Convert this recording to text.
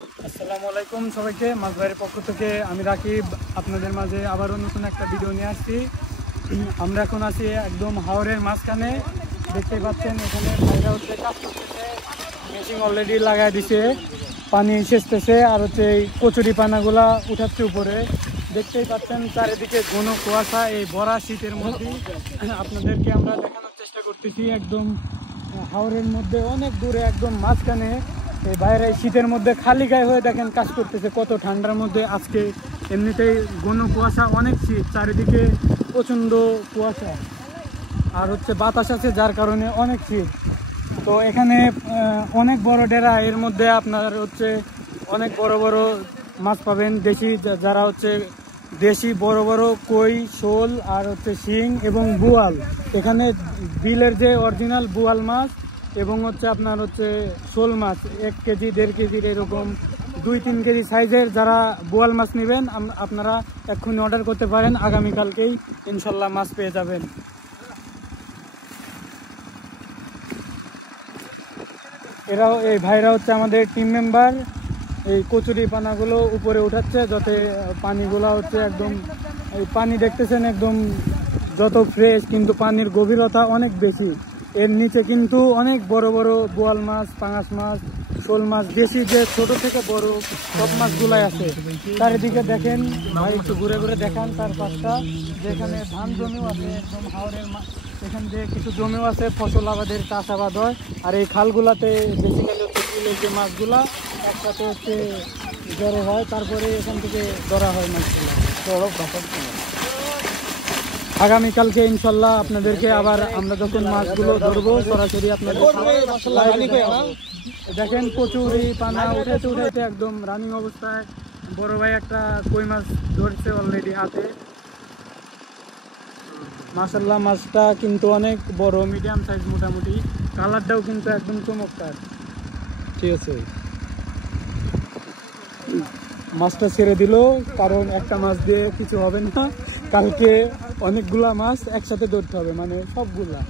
আসসালামু আলাইকুম সবাইকে, মাছ ভাইয়ের পক্ষ থেকে আমি রাকিব আপনাদের মাঝে আবারও নতুন একটা ভিডিও নিয়ে আসছি। আমরা এখন আছি একদম হাওরের মাঝখানে। দেখতেই পাচ্ছেন এখানে ভাইরা হচ্ছে কাজ করতেছে, মেশিন অলরেডি লাগাই দিছে, পানি সেচতেছে আর হচ্ছে এই কচুরি পানাগুলা উঠাচ্ছে উপরে। দেখতেই পাচ্ছেন চারিদিকে ঘন কুয়াশা, এই ভরা শীতের মধ্যে আপনাদেরকে আমরা দেখানোর চেষ্টা করতেছি। একদম হাওরের মধ্যে অনেক দূরে একদম মাঝখানে এই বাইরে শীতের মধ্যে খালি গায়ে হয়ে দেখেন কাজ করতেছে, কত ঠান্ডার মধ্যে। আজকে এমনিতেই ঘন কুয়াশা, অনেক শীত, চারিদিকে প্রচণ্ড কুয়াশা আর হচ্ছে বাতাস আছে, যার কারণে অনেক শীত। তো এখানে অনেক বড় ডেরা, এর মধ্যে আপনার হচ্ছে অনেক বড় বড় মাছ পাবেন, দেশি যারা হচ্ছে দেশি বড় বড় কই, শোল আর হচ্ছে শিং এবং বোয়াল। এখানে বিলের যে অরিজিনাল বোয়াল মাছ এবং হচ্ছে আপনার হচ্ছে শোল মাছ 1 কেজি 1.5 কেজির এরকম 2-3 কেজি সাইজের যারা বোয়াল মাছ নেবেন আপনারা এক্ষুনি অর্ডার করতে পারেন, আগামীকালকেই ইনশাল্লাহ মাছ পেয়ে যাবেন। এরাও এই ভাইরা হচ্ছে আমাদের টিম মেম্বার, এই কচুরি পানাগুলো উপরে উঠাচ্ছে যাতে পানিগুলো হচ্ছে একদম, এই পানি দেখতেছেন একদম যত ফ্রেশ, কিন্তু পানির গভীরতা অনেক বেশি। এর নিচে কিন্তু অনেক বড় বড় বোয়াল মাছ, পাঙাশ মাছ, শোল মাছ, দেশি যে ছোট থেকে বড় সব মাছগুলাই আছে। চারিদিকে দেখেন ভাই, একটু ঘুরে ঘুরে দেখান তার পাশটা, যেখানে ধান জমিও আছে একদম হাওরের এখান দিয়ে কিছু জমিও আছে, ফসল আবাদের চাষাবাদ হয়। আর এই খালগুলাতে বেসিক্যালি হচ্ছে বিলের যে মাছগুলা একসাথে হচ্ছে জড়ো হয়, তারপরে এখান থেকে ধরা হয় মাছগুলো। আগামীকালকে ইনশাল্লাহ আপনাদেরকে আবার আমরা যখন মাছগুলো ধরবো সরাসরি আপনাদের দেখেন কচুরি পানা উঠাইতে উঠাইতে একদম রানিং অবস্থায় বড় ভাই একটা কই মাছ ধরছে অলরেডি হাতে। মাশাআল্লাহ, মাছটা কিন্তু অনেক বড়, মিডিয়াম সাইজ মোটামুটি, কালারটাও কিন্তু একদম চমৎকার। ঠিক আছে, মাছটা ছেড়ে দিল, কারণ একটা মাছ দিয়ে কিছু হবে না, কালকে অনেকগুলা মাছ একসাথে ধরতে হবে, মানে সবগুলা।